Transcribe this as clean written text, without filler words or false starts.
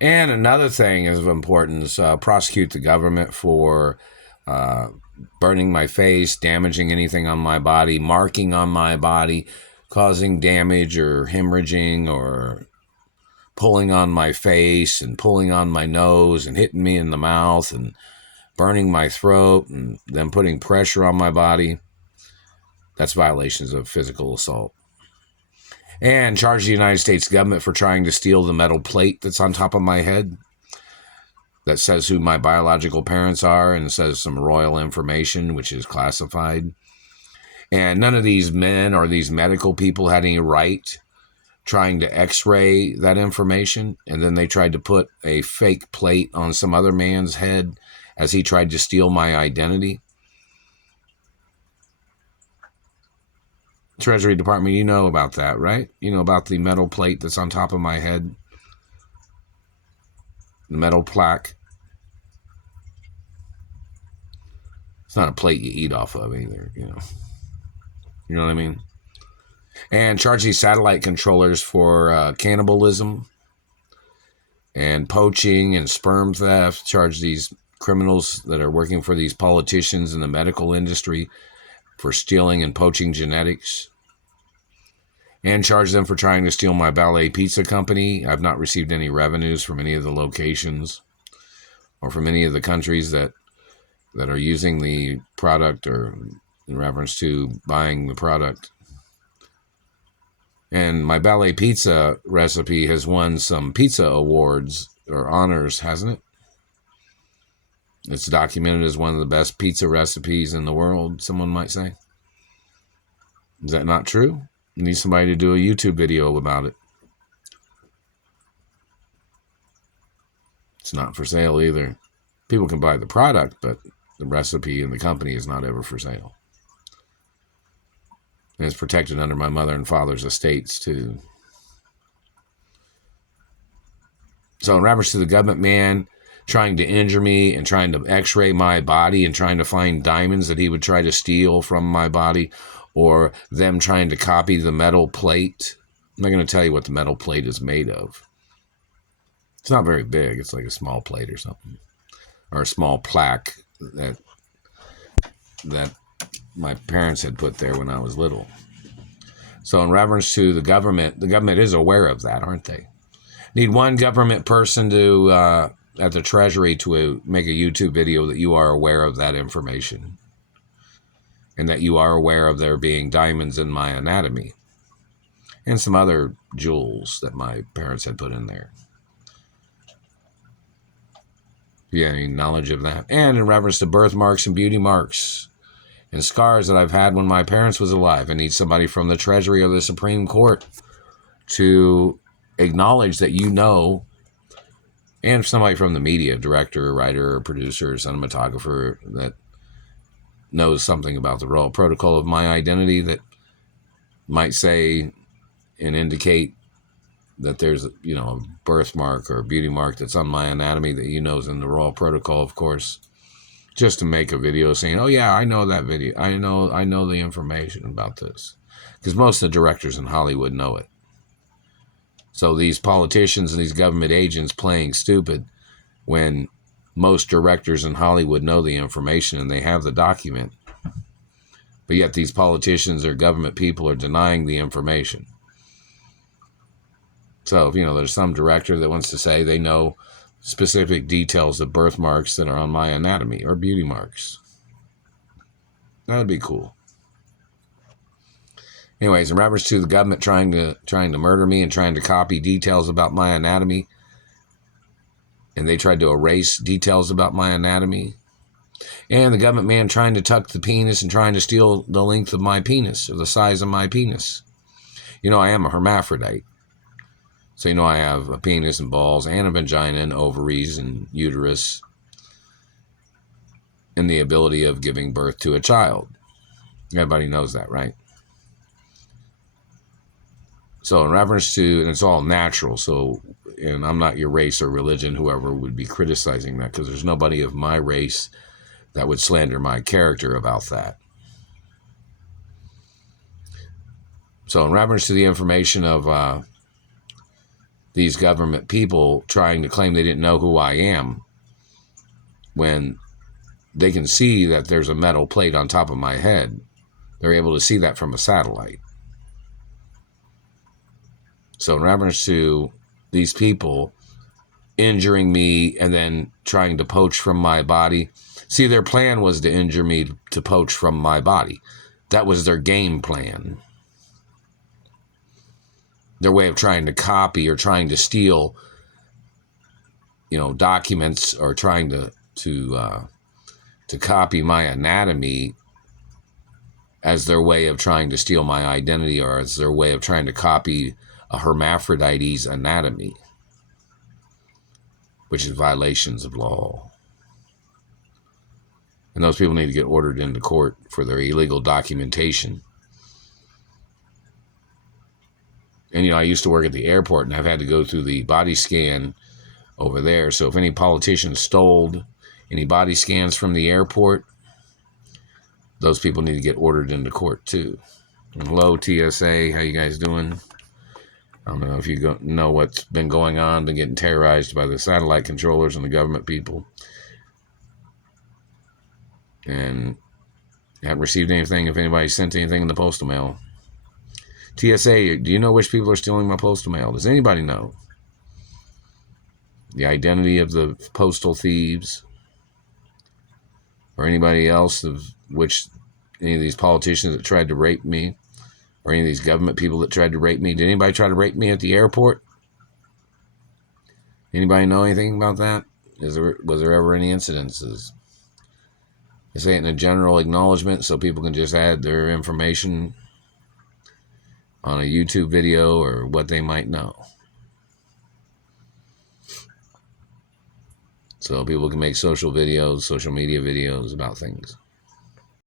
And another thing is of importance, prosecute the government for burning my face, damaging anything on my body, marking on my body, causing damage or hemorrhaging or pulling on my face and pulling on my nose and hitting me in the mouth and burning my throat and then putting pressure on my body. That's violations of physical assault. And charge the United States government for trying to steal the metal plate that's on top of my head that says who my biological parents are and says some royal information, which is classified. And none of these men or these medical people had any right trying to x-ray that information. And then they tried to put a fake plate on some other man's head as he tried to steal my identity. Treasury Department, you know about that, right? You know about the metal plate that's on top of my head? The metal plaque. It's not a plate you eat off of either, you know. You know what I mean? And charge these satellite controllers for cannibalism and poaching and sperm theft. Charge these criminals that are working for these politicians in the medical industry for stealing and poaching genetics. And charge them for trying to steal my ballet pizza company. I've not received any revenues from any of the locations or from any of the countries that are using the product or in reference to buying the product. And my ballet pizza recipe has won some pizza awards or honors, hasn't it? It's documented as one of the best pizza recipes in the world, someone might say. Is that not true? You need somebody to do a YouTube video about it. It's not for sale either. People can buy the product, but the recipe and the company is not ever for sale. And it's protected under my mother and father's estates, too. So in reference to the government man trying to injure me and trying to x-ray my body and trying to find diamonds that he would try to steal from my body, or them trying to copy the metal plate. I'm not going to tell you what the metal plate is made of. It's not very big. It's like a small plate or something. Or a small plaque that my parents had put there when I was little. So in reference to the government is aware of that, aren't they? Need one government person to, at the Treasury, to make a YouTube video that you are aware of that information. And that you are aware of there being diamonds in my anatomy. And some other jewels that my parents had put in there. Do you have any knowledge of that? And in reference to birthmarks and beauty marks and scars that I've had when my parents was alive, I need somebody from the Treasury or the Supreme Court to acknowledge that you know, and somebody from the media, director, writer, producer, cinematographer, that knows something about the royal protocol of my identity that might say and indicate that there's, you know, a birthmark or a beauty mark that's on my anatomy that you know is in the royal protocol, of course, just to make a video saying, oh yeah, I know that video. I know the information about this, because most of the directors in Hollywood know it. So these politicians and these government agents playing stupid when most directors in Hollywood know the information and they have the document. But yet these politicians or government people are denying the information. So, you know, there's some director that wants to say they know specific details of birthmarks that are on my anatomy or beauty marks. That would be cool. Anyways, in reference to the government trying to murder me and trying to copy details about my anatomy, and they tried to erase details about my anatomy, and the government man trying to tuck the penis and trying to steal the length of my penis or the size of my penis. You know, I am a hermaphrodite. So, you know, I have a penis and balls and a vagina and ovaries and uterus and the ability of giving birth to a child. Everybody knows that, right? So in reference to, and it's all natural, so, and I'm not your race or religion, whoever would be criticizing that, because there's nobody of my race that would slander my character about that. So in reference to the information of these government people trying to claim they didn't know who I am when they can see that there's a metal plate on top of my head. They're able to see that from a satellite. So in reference to these people injuring me and then trying to poach from my body, see, their plan was to injure me to poach from my body. That was their game plan. Their way of trying to copy or trying to steal, documents, or trying to copy my anatomy as their way of trying to steal my identity, or as their way of trying to copy a hermaphrodite's anatomy, which is violations of law. And those people need to get ordered into court for their illegal documentation. And, I used to work at the airport, and I've had to go through the body scan over there. So if any politician stole any body scans from the airport, those people need to get ordered into court too. And hello, TSA. How you guys doing? I don't know if you know what's been going on. They're getting terrorized by the satellite controllers and the government people. And haven't received anything if anybody sent anything in the postal mail. TSA, do you know which people are stealing my postal mail? Does anybody know the identity of the postal thieves? Or anybody else of which any of these politicians that tried to rape me, or any of these government people that tried to rape me? Did anybody try to rape me at the airport? Anybody know anything about that? Was there ever any incidences? I say it in a general acknowledgement so people can just add their information on a YouTube video or what they might know. So people can make social media videos about things.